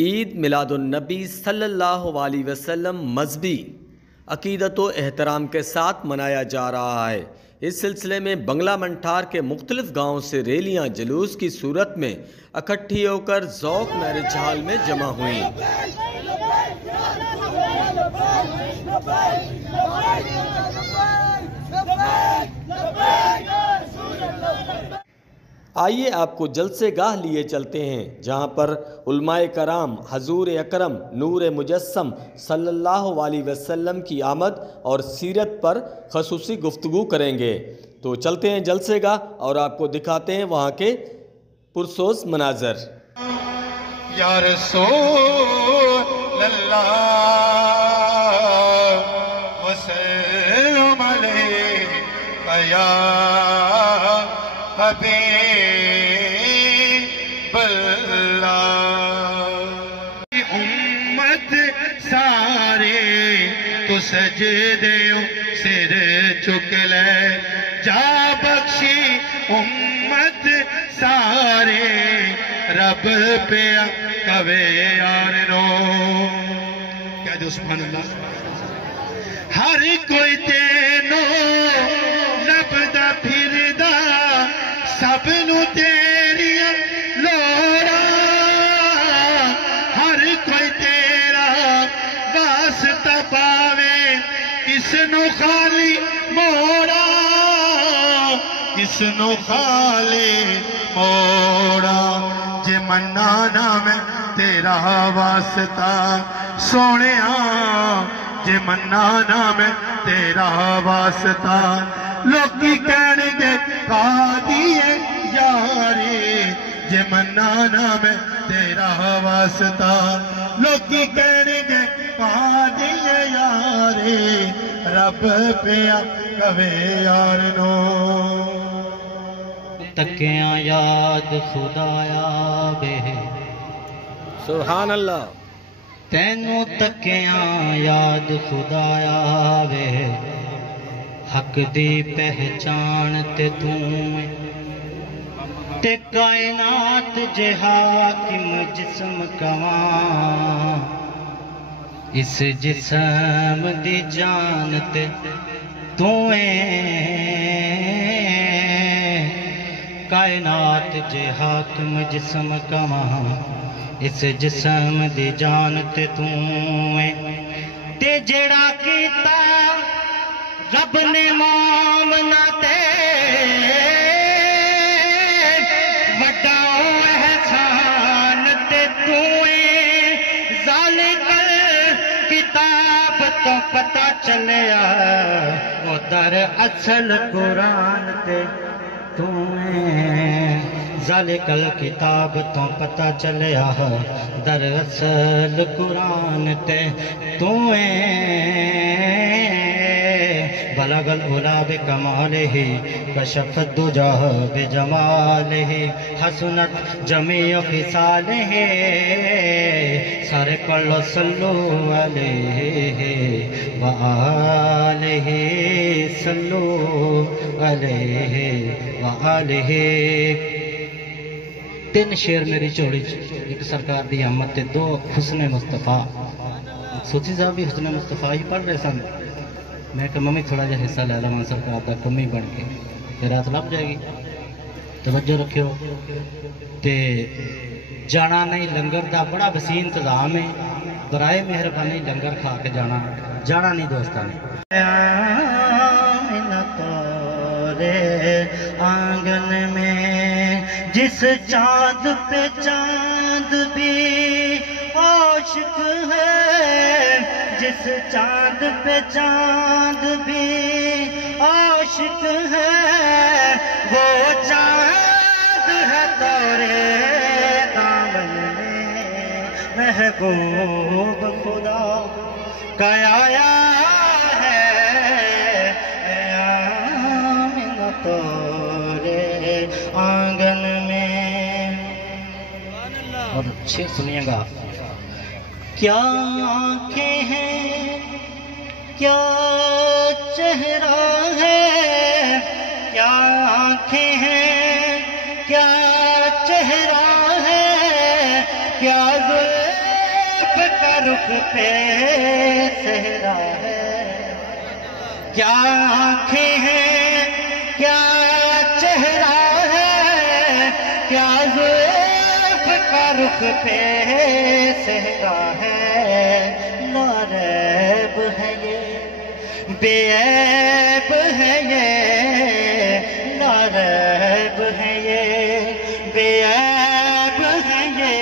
عید میلاد النبی صلی اللہ علیہ وسلم مذہبی عقیدت و احترام کے ساتھ منایا جا رہا ہے۔ اس سلسلے میں بنگلہ منٹھار کے مختلف گاؤں سے ریلیاں جلوس کی صورت میں اکٹھی ہو کر ذوق میرج ہال میں جمع ہوئیں۔ آئیے آپ کو جلسے گاہ لیے چلتے ہیں، جہاں پر علماء کرام حضور اکرم نور مجسم صلی اللہ علیہ وسلم کی آمد اور سیرت پر خصوصی گفتگو کریں گے۔ تو چلتے ہیں جلسے گاہ اور آپ کو دکھاتے ہیں وہاں کے پرسوز مناظر۔ یا رسول اللہ وسلم علیہ یا حبیب سجدے سر چک لے جا بخشی امت سارے رب پہ کوے یار رو کیا جو سبحان اللہ ہر کوئی تینو لبدا پھردا سب نو تیریاں لوڑا ہر کوئی تیرا واسطہ پاوے کس نو خالی موڑا کس نو خالی موڑا جے منانا میں تیرا واسطہ سونیا جے منانا میں تیرا واسطہ لوکی کہنے گے قادی ہے یاری جے منانا میں تیرا واسطہ لوکی کہنے گے قادی ہے یاری رب پیا کوے یار نو تکیاں یاد خدایا بے سبحان اللہ تینوں تکیاں یاد خدایا بے حق دی پہچان تے تے کائنات جے حاکم جسم کواں اس جسم دی جان تے کائنات جے حاکم جسم کواں اس جسم دی جان تے تے جڑا کیتا رب نے مومنا تے وڈا احسان تے ذالک کتاب تو پتہ چلیا وہ در اصل قرآن تے ذالک کتاب تو پتہ چلیا در اصل قرآن تے بلغ العلا بکمالہ کشف الدجا بجمالہ حسنت جمیع خصالہ سارے کلو صلو علیہ وآلہ صلو علیہ وآلہ۔ تین شعر میری چوڑی ایک سرکار دی آمد تے دو حسن مصطفیٰ سوچی صاحب بھی حسن مصطفیٰ ہی پڑھ رہے سن میں کہ ممی تھوڑا جا حصہ لے لوں سرکار دا کمی بن کے پھر رات لب جائے گی توجہ رکھو تے جانا نہیں لنگر دا بڑا وسیع انتظام ہے برائے مہربانی لنگر کھا کے جانا نہیں دوستانے آنگن میں جس چاند پہ چاند بھی عاشق ہے جس چاند پہ چاند بھی عاشق ہے وہ چاند ہے تورے دامن میں محبوب خدا کا آیا ہے تورے آنگن میں۔ اور اچھے سنیے گا کیا آنکھیں ہیں کیا چہرہ ہے کیا آنکھیں ہیں کیا چہرہ ہے کیا زلف کا رخ پہ صحرا ہے، کیا آنکھیں ہیں کیا چہرہ ہے، کیا زلف کا رخ پہ صحرا ہے، لاریب ہے یہ بے عیب ہے یہ، لاریب ہے یہ بے عیب ہے یہ،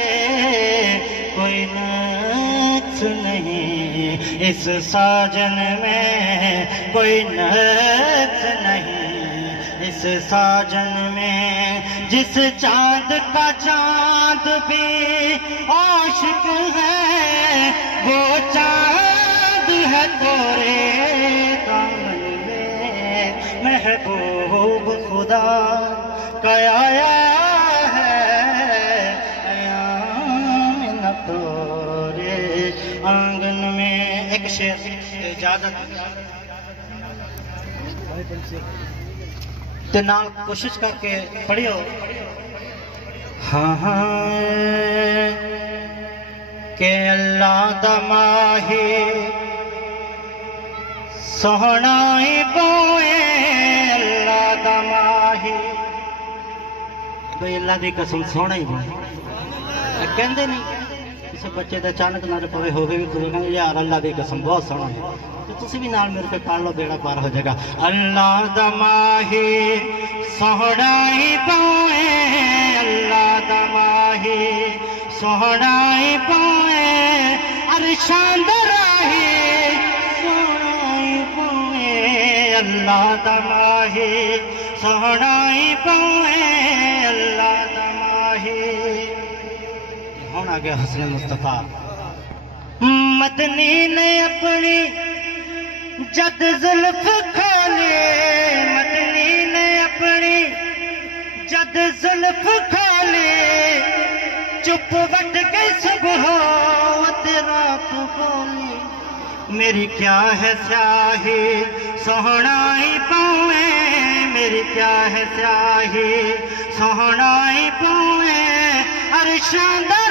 کوئی نقص نہیں اس ساجن میں، کوئی نقص نہیں اس ساجن میں، جس چاند کا چاند بھی عاشق ہے، وہ چاند ہے تورے دامن میں، محبوب خدا کا آیا تورے آنگن میں۔ ایک شعر اجازت تے نال کوشش کر کے پڑھیو۔ ہاں ہاں کہ اللہ دا ماہی سوہنا ہی پوئے، اللہ دا ماہی، بھئی اللہ دی قسم سوہنا ہی پوئے کہندے نہیں، کسی بچے دے اچانک نہ پوے ہوگے بھی تو کہنے یار اللہ دی قسم بہت سونا ہے، تو تسی بھی نال میرے پہ پڑھ لو، بیڑا پار ہو جائے گا۔ اللہ دا ماہی سوہنا ہی پوئے، اللہ دا ماہی سوہنا ہی پوئے، عرشاں دا راہی سوہنا ہی پوئے، اللہ دا ماہی سوہنا ہی پوئے، اللہ دا ماہی۔ ہون آگیا حسن مصطفیٰ۔ مدنی نے اپنی جد زلف کھولے، مدنی نے اپنی جد زلف کھولے، چپ وٹ گئی صبح رات بولی، میری کیا ہے سیاہی سوہنا ہی پوئے، میری کیا ہے سیاہی سوہنا ہی پوئے، عرشاں دا